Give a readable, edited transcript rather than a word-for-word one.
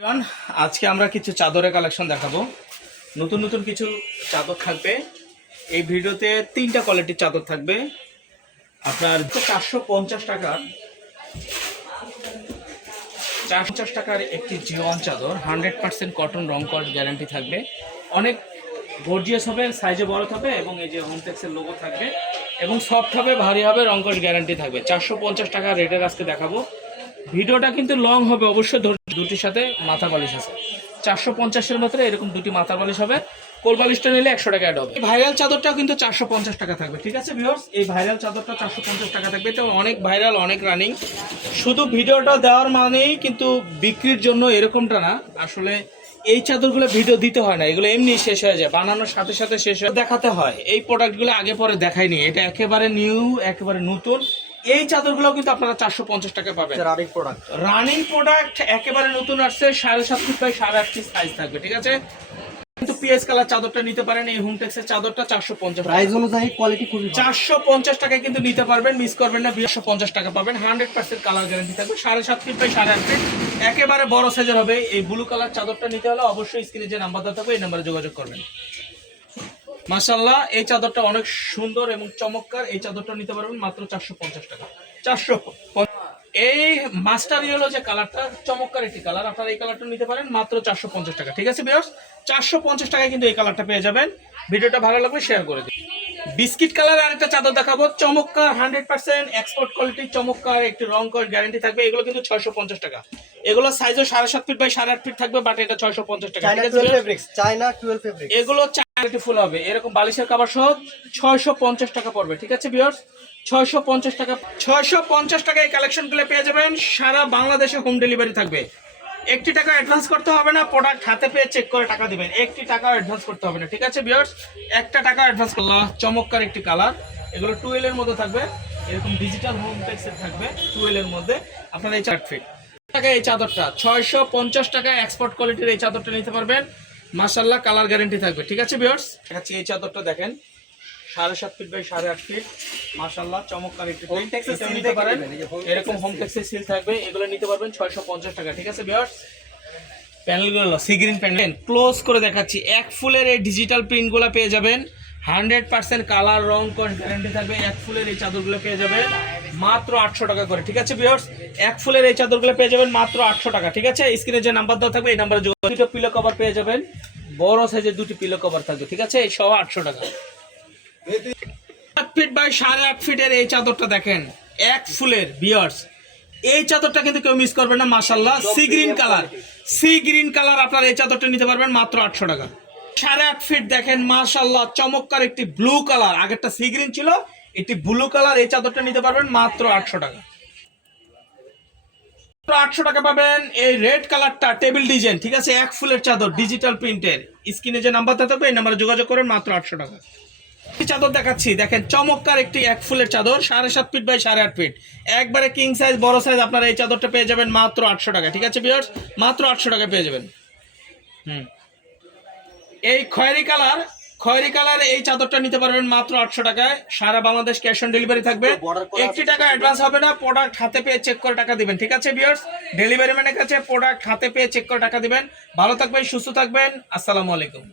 Everyone, আজকে আমরা কিছু চাদরের কালেকশন দেখাবো। নতুন নতুন কিছু চাদর থাকবে এই ভিডিওতে। তিনটা কোয়ালিটির চাদর থাকবে আপনার 450 টাকা। 450 টাকার একটি জিওয়ান চাদর, 100% কটন, রং কস গ্যারান্টি থাকবে। অনেক গর্জিয়াস হবে, সাইজে বড় হবে এবং এই যে হোমটেক্সের লোগো থাকবে এবং সফট হবে, ভারী হবে, রং কস গ্যারান্টি থাকবে। 450 টাকা রেটের আজকে দেখাবো। ভিডিওটা কিন্তু লং হবে, অবশ্যই দুটির সাথে মাথা বালিশ আছে। 450-এর মধ্যে এরকম দুটি মাথা বালিশ হবে। কোল বালিশটা নিলে 100 টাকা অ্যাড হবে। এই ভাইরাল চাদরটাও কিন্তু 450 টাকা থাকবে, ঠিক আছে ভিউয়ার্স? এই ভাইরাল চাদরটা 450 টাকা থাকবে। এটা অনেক ভাইরাল, অনেক রানিং। শুধু ভিডিওটা দেওয়ার মানেই কিন্তু বিক্রির জন্য এরকমটা না। আসলে এই চাদরগুলো ভিডিও দিতে হয় না, এগুলো এমনি শেষ হয়ে যায়, বানানোর সাথে সাথে শেষ হয়ে দেখাতে হয়। এই প্রোডাক্টগুলো আগে পরে দেখাইনি, এটা একেবারে নিউ, একেবারে নতুন। এই চাদরগুলো কিন্তু আপনারা 450 টাকা পাবেন। রানিং প্রোডাক্ট একেবারে নতুন আসছে, 7.5 ফিট বাই 8.5 ফিট সাইজ থাকবে, ঠিক আছে? কিন্তু পিএস কালার চাদরটা নিতে পারেন। এই হোমটেক্সের চাদরটা 450 প্রাইস অনুযায়ী কোয়ালিটি খুবই 450 টাকায় কিন্তু নিতে পারবেন, মিস করবেন না। 250 টাকা পাবেন, 100% কালার গ্যারান্টি থাকবে। 7.5 ফিট বাই 8.5 ফিট একেবারে বড় সাইজের হবে। এই ব্লু কালার চাদরটা নিতে হলে অবশ্যই স্ক্রিনে যে নাম্বার দেওয়া থাকবে এই নাম্বারে যোগাযোগ করবেন। মাশাআল্লাহ, এই চাদরটা অনেক সুন্দর এবং চমৎকার। এই চাদরটা নিতে পারবেন মাত্র 450 টাকা। 450। এই মাস্টার ইয়েলো যে কালারটা, চমৎকার একটি কালার, আপনারা এই কালারটা নিতে পারেন মাত্র 450 টাকা, ঠিক আছে ভিউয়ার্স? 450 টাকায় কিন্তু এই কালারটা পেয়ে যাবেন। ভিডিওটা ভালো লাগবে শেয়ার করে দিন। বিস্কিট কালার আরেকটা চাদর দেখাবো, চমৎকার, 100% এক্সপোর্ট কোয়ালিটি, চমৎকার একটি রং কস গ্যারান্টি থাকবে। এগুলো কিন্তু 650 টাকা। এগুলো সাইজও 7.5 ফিট বাই 8.5 ফিট থাকবে, বাট এটা 650 টাকা। চায়না 12 ফেব্রিক্স, এগুলো ফুল হবে, এরকম বালিশের কভার সহ 650 টাকা পড়বে, ঠিক আছে ভিউয়ার্স? 650 টাকা। 650 টাকা এই কালেকশনগুলো পেয়ে যাবেন। সারা বাংলাদেশে হোম ডেলিভারি থাকবে। 1 টাকা অ্যাডভান্স করতে হবে না, প্রোডাক্ট হাতে পেয়ে চেক করে টাকা দিবেন। 1 টাকা অ্যাডভান্স করতে হবে না, ঠিক আছে ভিউয়ার্স? 1 টাকা অ্যাডভান্স করলাম। চমৎকার একটি কালার, এগুলো 12 এর মধ্যে থাকবে, এরকম ডিজিটাল হোমটেক্সের থাকবে 12 এর মধ্যে। আপনারা এই 4 ফিট টাকা এই চাদরটা 650 টাকা এক্সপোর্ট কোয়ালিটির এই চাদরটা নিতে পারবেন। মাশাআল্লাহ, কালার গ্যারান্টি থাকবে, ঠিক আছে ভিউয়ার্স? দেখাচ্ছি এই চাদরটা, দেখেন 7.5 ফিট বাই 8.5 ফিট। মাশাআল্লাহ, চমৎকার একটি প্রিন্ট নিতে পারেন। এরকম হোমটেক্সের সিল থাকবে, এগুলো নিতে পারবেন 650 টাকা, ঠিক আছে ভিউয়ার্স? প্যানেলগুলো সি গ্রিন প্যানেল ক্লোজ করে দেখাচ্ছি। এক ফুলের এই ডিজিটাল প্রিন্টগুলো পেয়ে যাবেন। 100% কালার, রং কস গ্যারান্টি থাকবে। এক ফুলের এই চাদরগুলো পেয়ে যাবেন মাত্র 800 টাকা করে, ঠিক আছে ভিউয়ার্স? এক ফুলের এই চাদরগুলো পেয়ে যাবেন মাত্র 800 টাকা, ঠিক আছে? স্ক্রিনে যে নাম্বার দেওয়া থাকবে এই নাম্বারে যোগাযোগ। দুটো পিলো কভার পেয়ে যাবেন, বড় সাইজের দুটি পিলো কভার থাকবে, ঠিক আছে? এই সহ 800 টাকা। 8 ফিট বাই 8.5 ফিটের এই চাদরটা দেখেন, এক ফুলের ভিউয়ার্স। এই চাদরটা কিন্তু কেউ মিস করবেন না। মাশাআল্লাহ, সি গ্রিন কালার, আপনারা এই চাদরটা নিতে পারবেন মাত্র 800 টাকা। 8.5 ফিট দেখেন, মাশাআল্লাহ, চমৎকার একটি ব্লু কালার। আগেরটা সি গ্রিন ছিল, একটি ব্লু কালার। এই চাদরটা নিতে পারবেন মাত্র 800 টাকা। 800 টাকা পাবেন এই রেড কালারটা, টেবিল ডিজাইন, ঠিক আছে? এক ফুলের চাদর, ডিজিটাল প্রিন্টের। স্ক্রিনে যে নাম্বারটা থাকবে এই নাম্বারে যোগাযোগ করেন, মাত্র 800 টাকা। চাদর দেখাচ্ছি, দেখেন চমৎকার একটি এক ফুলের চাদর, 7.5 ফিট বাই 8.5 ফিট, একবারে কিং সাইজ, বড় সাইজ। আপনারা এই চাদরটা পেয়ে যাবেন মাত্র 800 টাকা, ঠিক আছে ভিউয়ার্স? মাত্র 800 টাকা পেয়ে যাবেন। এই খয়েরি কালার এই চাদরটা নিতে পারবেন মাত্র 800 টাকায়। সারা বাংলাদেশ ক্যাশ অন ডেলিভারি থাকবে। 1 টাকা অ্যাডভান্স হবে না, প্রোডাক্ট হাতে পেয়ে চেক করে টাকা দিবেন, ঠিক আছে ভিউয়ার্স? ডেলিভারি ম্যানের কাছে প্রোডাক্ট হাতে পেয়ে চেক করে টাকা দিবেন। ভালো থাকবেন, সুস্থ থাকবেন, আসসালামু আলাইকুম।